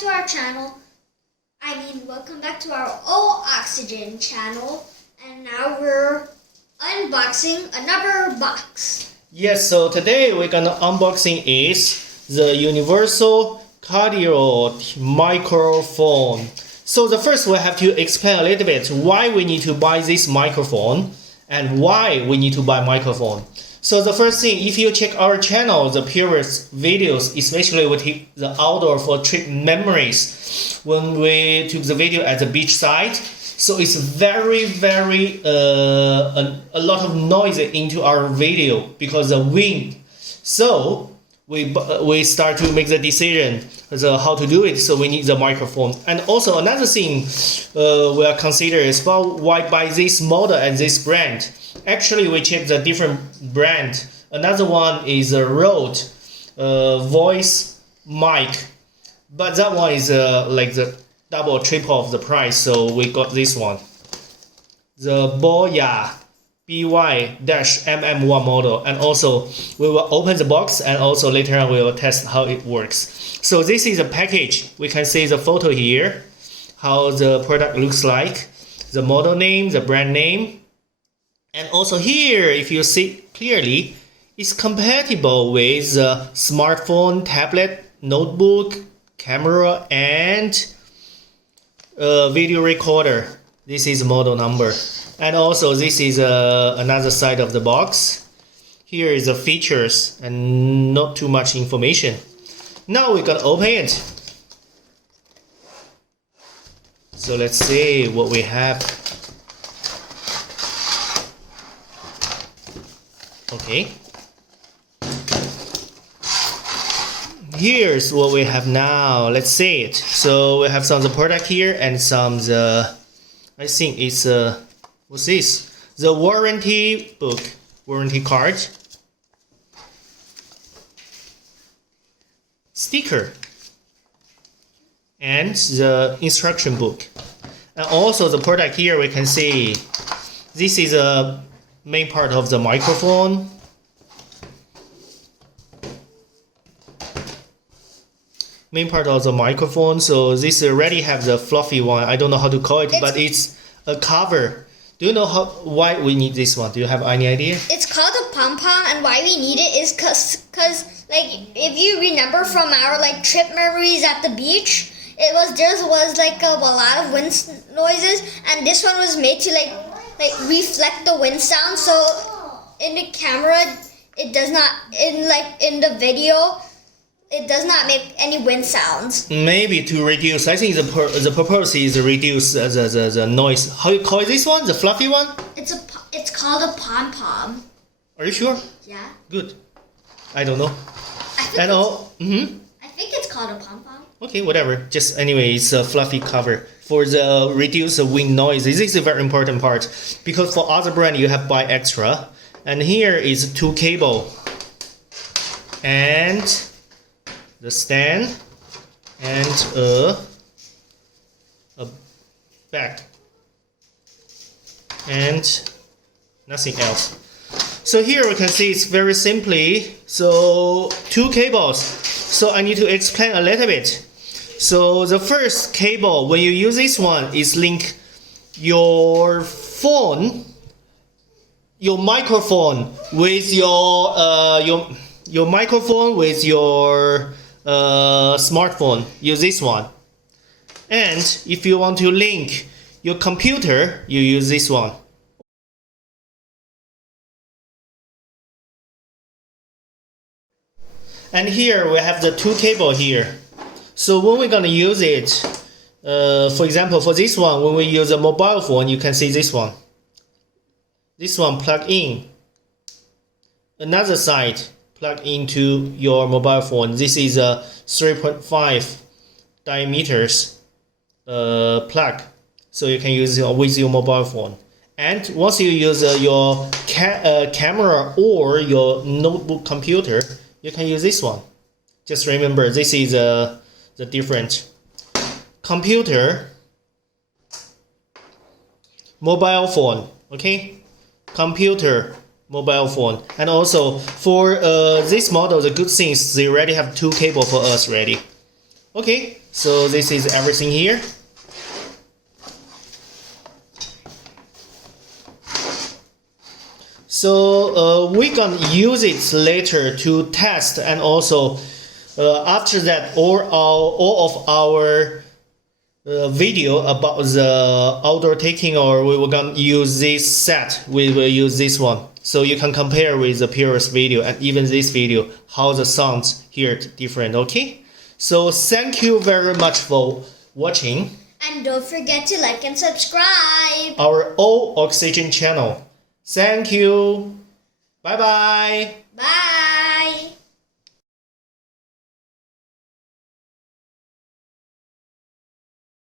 to our channel. Welcome back to our Ooxygen channel. And now we're unboxing another box. Yes, so today we're gonna unboxing is the Universal Cardioid Microphone. So the first we have to explain a little bit why we need to buy this microphone and why we need to buy microphone. So the first thing, if you check our channel, the previous videos, especially with the outdoor for trip memories, when we took the video at the beach side, so it's very a lot of noise into our video because of wind. So we start to make the decision how to do it. So we need the microphone. And also another thing we are considering is why buy this model and this brand. Actually, we check the different brand. Another one is a Rode voice mic, but that one is like the double, triple of the price. So we got this one, the BOYA by-MM1 model. And also we will open the box and also later on we will test how it works. So this is a package. We can see the photo here, how the product looks like, the model name, the brand name. And also here, if you see clearly, it's compatible with the smartphone, tablet, notebook, camera, and video recorder. This is model number. And also this is another side of the box. Here is the features and not too much information. Now we're gonna open it. So let's see what we have. Okay, here's what we have now. Let's see it. So we have some of the product here and some I think it's what's this? The warranty book, warranty card, sticker, and the instruction book. And also the product here we can see this is a main part of the microphone. Main part of the microphone. So this already have the fluffy one. I don't know how to call it, but it's a cover. Do you know why we need this one? Do you have any idea? It's called a pom-pom, and why we need it is cause like if you remember from our like trip memories at the beach, there was like a lot of wind noises, and this one was made to like reflect the wind sound. So in the camera it does not, in the video it does not make any wind sounds. Maybe to reduce, I think the purpose is to reduce the noise. How you call this one? The fluffy one? It's called a pom-pom. Are you sure? Yeah. Good. I don't know. I think it's called a pom-pom. Okay, whatever. Just anyway, it's a fluffy cover for the reduce the wind noise. This is a very important part because for other brand you have buy extra. And here is 2 cable and the stand and a back and nothing else. So here we can see it's very simply, so 2 cables. So I need to explain a little bit. So the first cable, when you use this one, is link your phone, your microphone with your microphone with your smartphone. Use this one. And if you want to link your computer, you use this one. And here we have the 2 cable here. So when we're gonna use it, for example, for this one, when we use a mobile phone, you can see this one. This one plug in. Another side plug into your mobile phone. This is a 3.5 diameters plug, so you can use it with your mobile phone. And once you use your camera or your notebook computer, you can use this one. Just remember, this is the different computer, mobile phone. Okay, computer, mobile phone. And also for this model, the good thing is they already have 2 cable for us ready. Okay, so this is everything here. So we're gonna use it later to test, and also after that all of our video about the outdoor taking, or we were gonna use this set, we will use this one, so you can compare with the previous video and even this video how the sounds here different. Okay, so thank you very much for watching, and don't forget to like and subscribe our Ooxygen channel. Thank you. Bye bye. Bye.